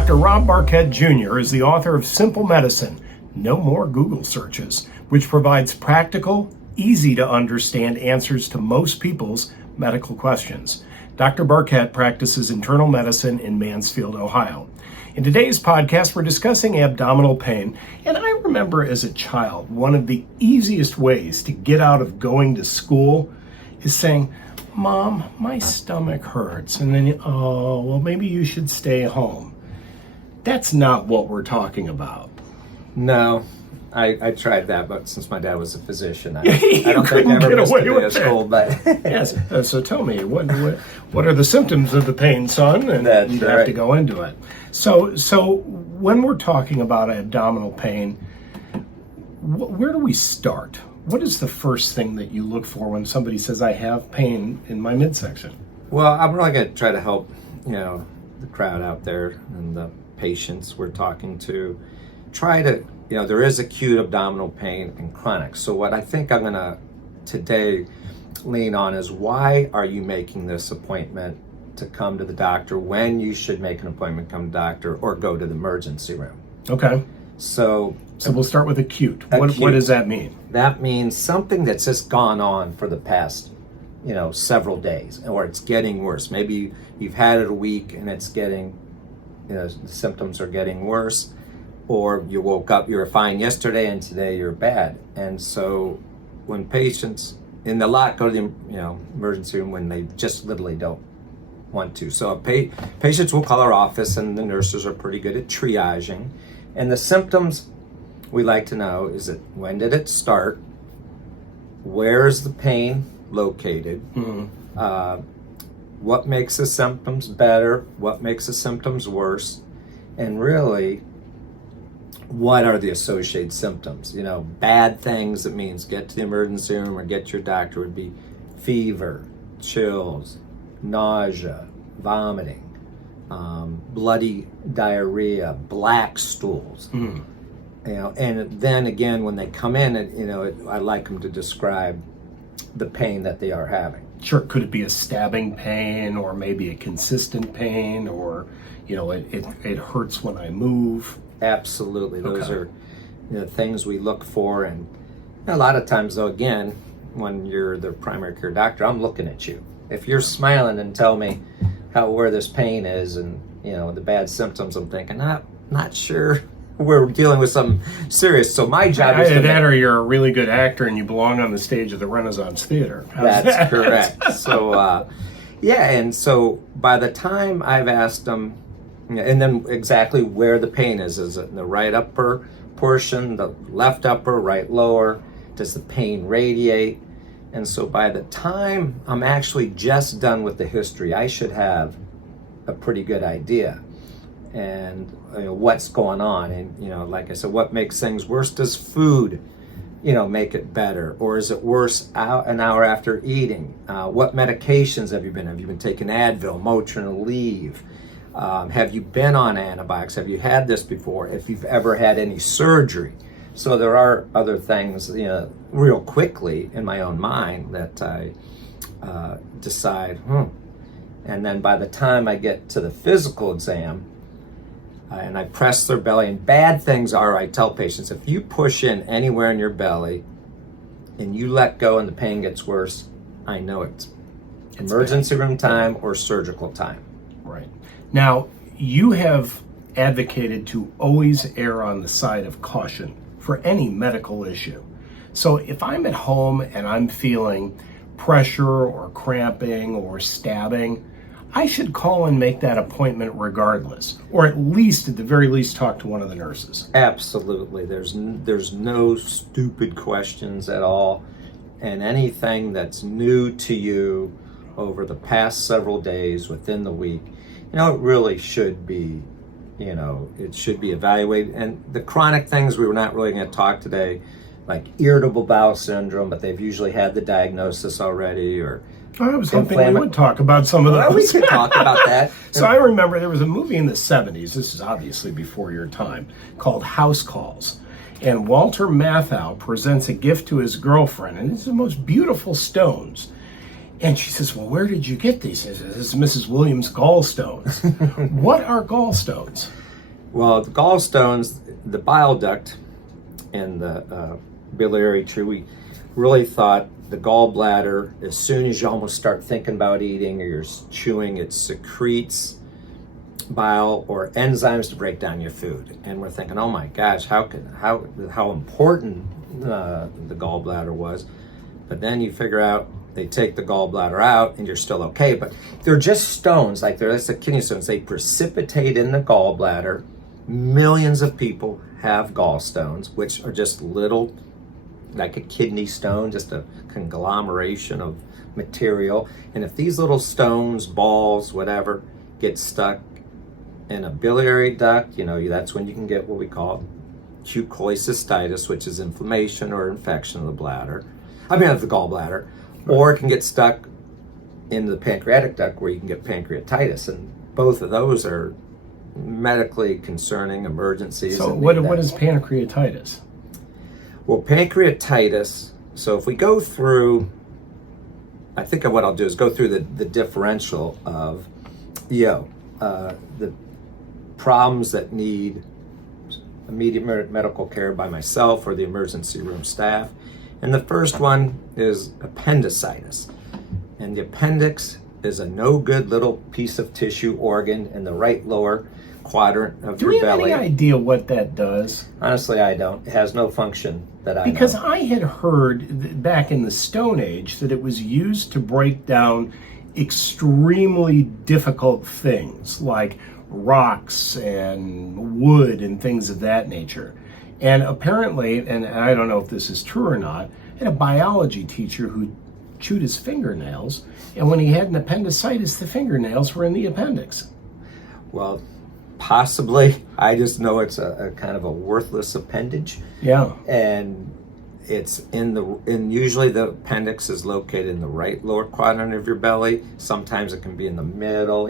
Dr. Rob Barkett Jr. is the author of Simple Medicine, No More Google Searches, which provides practical, easy to understand answers to most people's medical questions. Dr. Barkett practices internal medicine in Mansfield, Ohio. In today's podcast, we're discussing abdominal pain, and I remember as a child, one of the easiest ways to get out of going to school is saying, "Mom, my stomach hurts," and then, "Oh, well, maybe you should stay home." That's not what we're talking about. No, I tried that, but since my dad was a physician, I You don't think I couldn't ever get missed away a day with of school. But Yes. So tell me, what are the symptoms of the pain, son? And That's you have right. to go into it. So when we're talking about abdominal pain, where do we start? What is the first thing that you look for when somebody says, "I have pain in my midsection"? well, I'm really going to try to help, the crowd out there and the patients we're talking to. Try to, there is acute abdominal pain and chronic. So what I think I'm going to today lean on is, why are you making this appointment to come to the doctor when you should make an appointment, come to the doctor, or go to the emergency room? Okay. So we'll start with acute. Acute. What does that mean? That means something that's just gone on for the past, several days, or it's getting worse. Maybe you've had it a week and it's getting, the symptoms are getting worse, or you woke up, you were fine yesterday and today you're bad. And so when patients, and a lot go to the emergency room when they just literally don't want to. So patients will call our office, and the nurses are pretty good at triaging. And the symptoms we like to know is that, when did it start? Where is the pain located? Mm-hmm. What makes the symptoms better? What makes the symptoms worse? And really, what are the associated symptoms? Bad things that means get to the emergency room or get your doctor would be fever, chills, nausea, vomiting, bloody diarrhea, black stools. Mm. And then again, when they come in, I like them to describe the pain that they are having. Sure. Could it be a stabbing pain, or maybe a consistent pain, or it hurts when I move? Absolutely. Those Okay. are things we look for. And a lot of times, though, again, when you're the primary care doctor, I'm looking at you. If you're smiling and tell me where this pain is and the bad symptoms, I'm thinking, not sure we're dealing with something serious. So my job is Either that, or you're a really good actor and you belong on the stage of the Renaissance Theater. That's correct. So and so by the time I've asked them, and then exactly where the pain is it in the right upper portion, the left upper, right lower? Does the pain radiate? And so by the time I'm actually just done with the history, I should have a pretty good idea and what's going on. And like I said, what makes things worse? Does food make it better, or is it worse an hour after eating? What medications have you been? Have you been taking Advil, Motrin, Aleve? Have you been on antibiotics? Have you had this before? If you've ever had any surgery? So there are other things, real quickly in my own mind that I decide, And then by the time I get to the physical exam, and I press their belly, and bad things are, I tell patients, if you push in anywhere in your belly and you let go and the pain gets worse, I know it's emergency room time or surgical time. Right. Now, you have advocated to always err on the side of caution for any medical issue. So if I'm at home and I'm feeling pressure or cramping or stabbing, I should call and make that appointment regardless, or at the very least, talk to one of the nurses. Absolutely. There's no stupid questions at all. And anything that's new to you over the past several days, within the week, it really should be, it should be evaluated. And the chronic things we were not really going to talk today, like irritable bowel syndrome, but they've usually had the diagnosis already, or I was hoping we would talk about some of those. Well, we could talk about that. So I remember there was a movie in the 70s, this is obviously before your time, called House Calls. And Walter Matthau presents a gift to his girlfriend, and it's the most beautiful stones. And she says, "Well, where did you get these?" He says, "This is Mrs. Williams' gallstones." What are gallstones? Well, the gallstones, the bile duct and the biliary tree, we really thought the gallbladder, as soon as you almost start thinking about eating or you're chewing, it secretes bile or enzymes to break down your food. And we're thinking, oh my gosh, how important the gallbladder was. But then you figure out they take the gallbladder out and you're still okay. But they're just stones, like that's the kidney stones. They precipitate in the gallbladder. Millions of people have gallstones, which are just little, like a kidney stone, just a conglomeration of material. And if these little stones, balls, whatever, get stuck in a biliary duct, that's when you can get what we call acute cholecystitis, which is inflammation or infection of the bladder. Of the gallbladder. Or it can get stuck in the pancreatic duct where you can get pancreatitis. And both of those are medically concerning emergencies. So what is pancreatitis? Well, pancreatitis, so if we go through, I think what I'll do is go through the differential of, the problems that need immediate medical care by myself or the emergency room staff. And the first one is appendicitis. And the appendix is a no good little piece of tissue organ in the right lower quadrant of your belly. Do we have any idea what that does? Honestly, I don't. It has no function that I know. Because I had heard back in the Stone Age that it was used to break down extremely difficult things like rocks and wood and things of that nature. And apparently, and I don't know if this is true or not, I had a biology teacher who chewed his fingernails, and when he had an appendicitis, the fingernails were in the appendix. Well, possibly. I just know it's a kind of a worthless appendage. Yeah. And it's usually the appendix is located in the right lower quadrant of your belly. Sometimes it can be in the middle,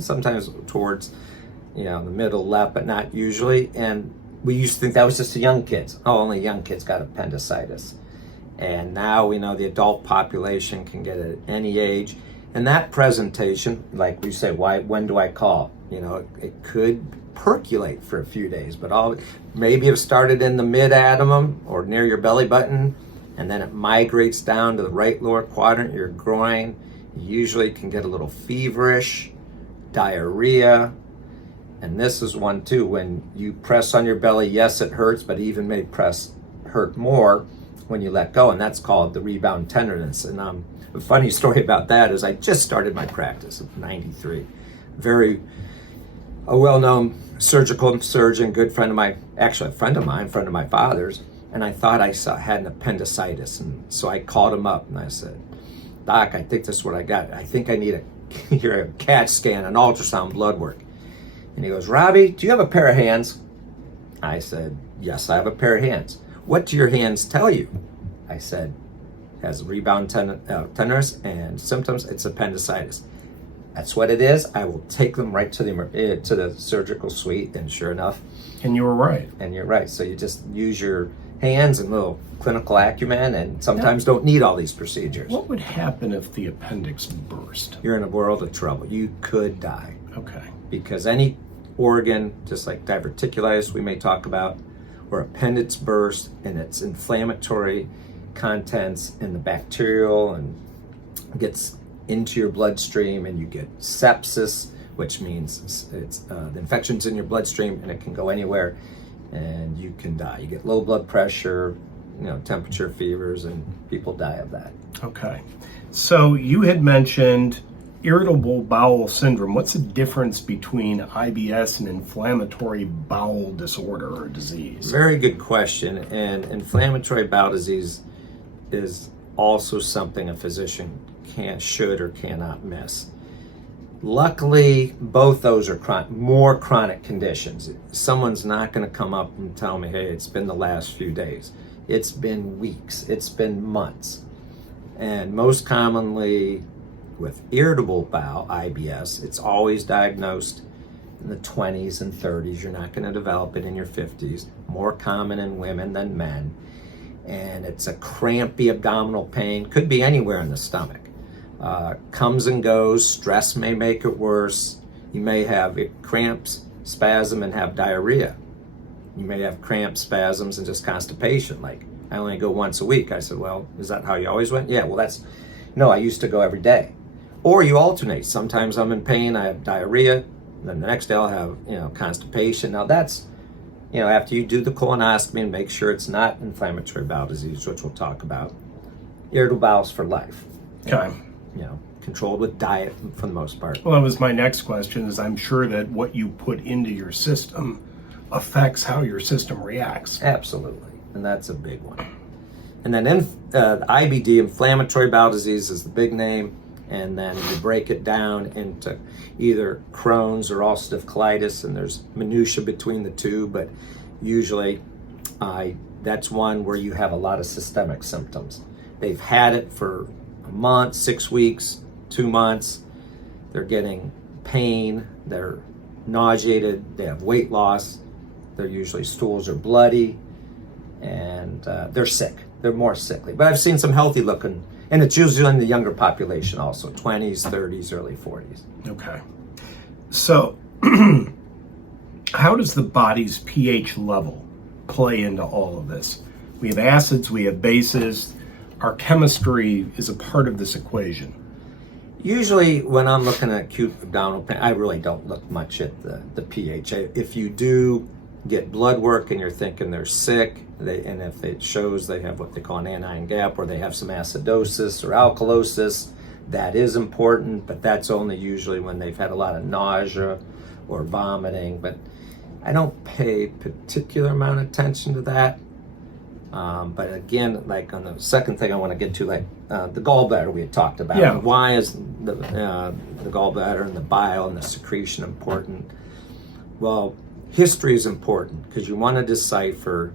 sometimes towards, the middle left, but not usually. And we used to think that was just the young kids. Oh, only young kids got appendicitis. And now we know the adult population can get it at any age. And that presentation, like we say, when do I call? It could percolate for a few days, but maybe it started in the mid-abdomen or near your belly button, and then it migrates down to the right lower quadrant, your groin. You usually can get a little feverish, diarrhea. And this is one too, when you press on your belly, yes, it hurts, but even may hurt more when you let go, and that's called the rebound tenderness. And a funny story about that is I just started my practice in '93. A well-known surgical surgeon, good friend of mine, actually a friend of my father's, and I thought I had an appendicitis. And so I called him up and I said, Doc, I think this is what I got. I think I need a CAT scan, an ultrasound, blood work. And he goes, Robbie, do you have a pair of hands? I said, yes, I have a pair of hands. What do your hands tell you? I said, has rebound tenderness and symptoms, it's appendicitis. That's what it is. I will take them right to the surgical suite, and sure enough. And you were right. And you're right. So you just use your hands and little clinical acumen, and sometimes don't need all these procedures. What would happen if the appendix burst? You're in a world of trouble. You could die. Okay. Because any organ, just like diverticulitis we may talk about, where appendix bursts and its inflammatory contents in the bacterial and gets into your bloodstream, and you get sepsis, which means it's the infection's in your bloodstream and it can go anywhere and you can die. You get low blood pressure, temperature, fevers, and people die of that. Okay. So you had mentioned irritable bowel syndrome. What's the difference between IBS and inflammatory bowel disorder or disease? Very good question. And inflammatory bowel disease is also something a physician should or cannot miss. Luckily, both those are more chronic conditions. Someone's not going to come up and tell me, hey, it's been the last few days. It's been weeks. It's been months. And most commonly with irritable bowel, IBS, it's always diagnosed in the 20s and 30s. You're not going to develop it in your 50s. More common in women than men. And it's a crampy abdominal pain. Could be anywhere in the stomach. Comes and goes. Stress may make it worse. You may have cramps, spasm and have diarrhea. You may have cramp, spasms, and just constipation. Like, I only go once a week. I said, well, is that how you always went? Yeah, well, no, I used to go every day. Or you alternate. Sometimes I'm in pain, I have diarrhea, then the next day I'll have, constipation. Now that's, after you do the colonoscopy and make sure it's not inflammatory bowel disease, which we'll talk about, irritable bowels for life. Okay. Controlled with diet for the most part. Well, that was my next question, is I'm sure that what you put into your system affects how your system reacts. Absolutely, and that's a big one. And then IBD, inflammatory bowel disease, is the big name, and then you break it down into either Crohn's or ulcerative colitis, and there's minutia between the two, but usually that's one where you have a lot of systemic symptoms. They've had it for a month, 6 weeks, 2 months, they're getting pain, they're nauseated, they have weight loss, their usually stools are bloody, and they're sick. They're more sickly. But I've seen some healthy looking, and it's usually in the younger population also, 20s, 30s, early 40s. Okay. So, how does the body's pH level play into all of this? We have acids, we have bases. Our chemistry is a part of this equation. Usually when I'm looking at acute abdominal pain, I really don't look much at the pH. If you do get blood work and you're thinking they're sick, and if it shows they have what they call an anion gap, or they have some acidosis or alkalosis, that is important, but that's only usually when they've had a lot of nausea or vomiting. But I don't pay particular amount of attention to that. But again, like on the second thing I want to get to, like the gallbladder we had talked about. Yeah. Why is the gallbladder and the bile and the secretion important? Well, history is important because you want to decipher,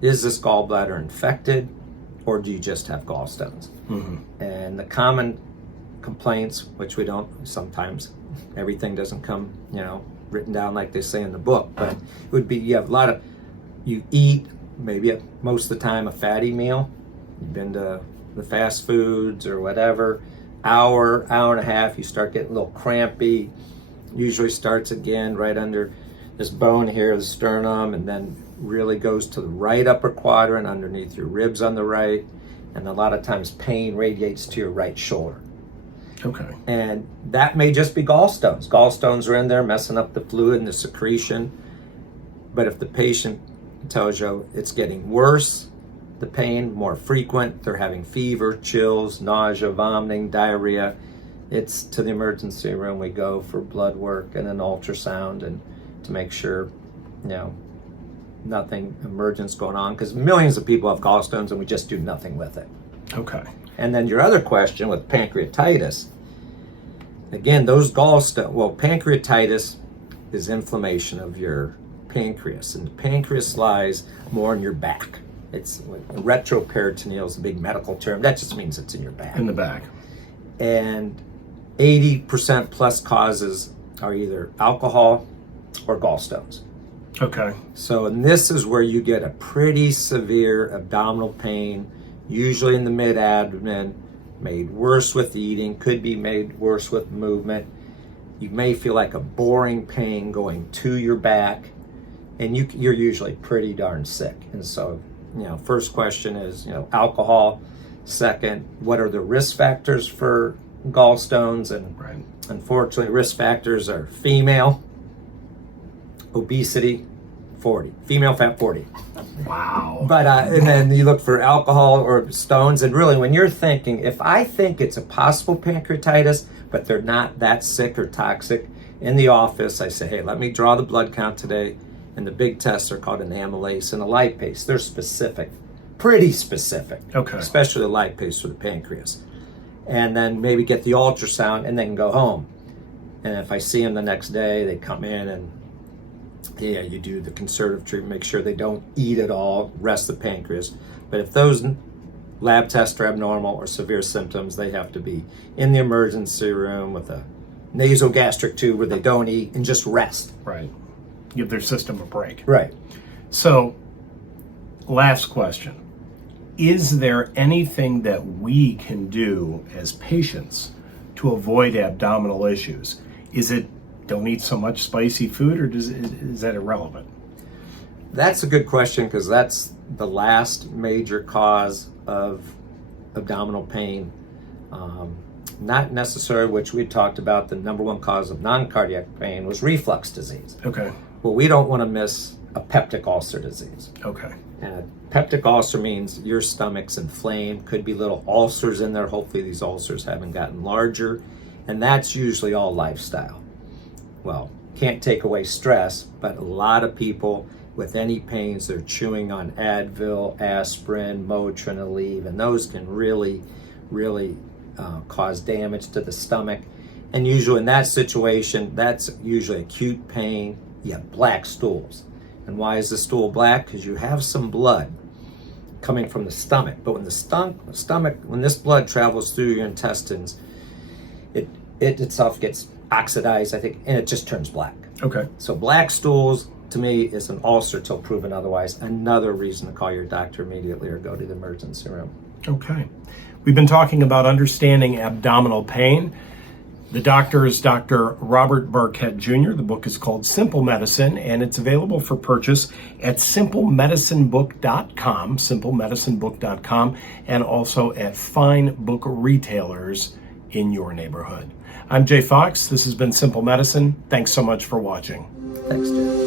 is this gallbladder infected, or do you just have gallstones? Mm-hmm. And the common complaints, which we don't, sometimes everything doesn't come, written down like they say in the book, but it would be, you eat maybe most of the time a fatty meal. You've been to the fast foods or whatever, hour and a half, you start getting a little crampy. Usually starts again right under this bone here, the sternum, and then really goes to the right upper quadrant underneath your ribs on the right, and a lot of times pain radiates to your right shoulder. Okay. And that may just be gallstones. Gallstones are in there messing up the fluid and the secretion. But if the patient tells you it's getting worse, the pain more frequent, they're having fever, chills, nausea, vomiting, diarrhea, it's to the emergency room. We go for blood work and an ultrasound, and to make sure, nothing emergent's going on, because millions of people have gallstones and we just do nothing with it. Okay. And then your other question with pancreatitis, again, those gallstones, pancreatitis is inflammation of your pancreas, and the pancreas lies more in your back. It's retroperitoneal is a big medical term. That just means it's in your back. In the back. And 80% plus causes are either alcohol or gallstones. Okay. So, and this is where you get a pretty severe abdominal pain, usually in the mid-abdomen, made worse with eating, could be made worse with movement. You may feel like a boring pain going to your back, and you're usually pretty darn sick. And so, first question is, alcohol. Second, what are the risk factors for gallstones? And right. Unfortunately, risk factors are female, obesity, 40, female fat 40. Wow. But and then you look for alcohol or stones, and really when you're thinking, if I think it's a possible pancreatitis, but they're not that sick or toxic, in the office I say, hey, let me draw the blood count today, and the big tests are called an amylase and a lipase. They're specific, pretty specific. Okay. Especially the lipase for the pancreas. And then maybe get the ultrasound and then go home. And if I see them the next day, they come in and you do the conservative treatment, make sure they don't eat at all, rest the pancreas. But if those lab tests are abnormal or severe symptoms, they have to be in the emergency room with a nasogastric tube where they don't eat and just rest. Right. Give their system a break. Right. So, last question. Is there anything that we can do as patients to avoid abdominal issues? Is it don't eat so much spicy food, or is that irrelevant? That's a good question, because that's the last major cause of abdominal pain. Not necessarily, which we talked about, the number one cause of non-cardiac pain was reflux disease. Okay. Well, we don't want to miss a peptic ulcer disease. Okay. And a peptic ulcer means your stomach's inflamed, could be little ulcers in there. Hopefully these ulcers haven't gotten larger. And that's usually all lifestyle. Well, can't take away stress, but a lot of people with any pains, they're chewing on Advil, aspirin, Motrin, Aleve, and those can really cause damage to the stomach. And usually in that situation, that's usually acute pain. You have black stools. And why is the stool black? Because you have some blood coming from the stomach. But when when this blood travels through your intestines, it itself gets oxidized, I think, and it just turns black. Okay. So black stools, to me, is an ulcer till proven otherwise. Another reason to call your doctor immediately or go to the emergency room. Okay. We've been talking about understanding abdominal pain. The doctor is Dr. Robert Barkett Jr. The book is called Simple Medicine, and it's available for purchase at simplemedicinebook.com, and also at fine book retailers in your neighborhood. I'm Jay Fox. This has been Simple Medicine. Thanks so much for watching. Thanks, Jay.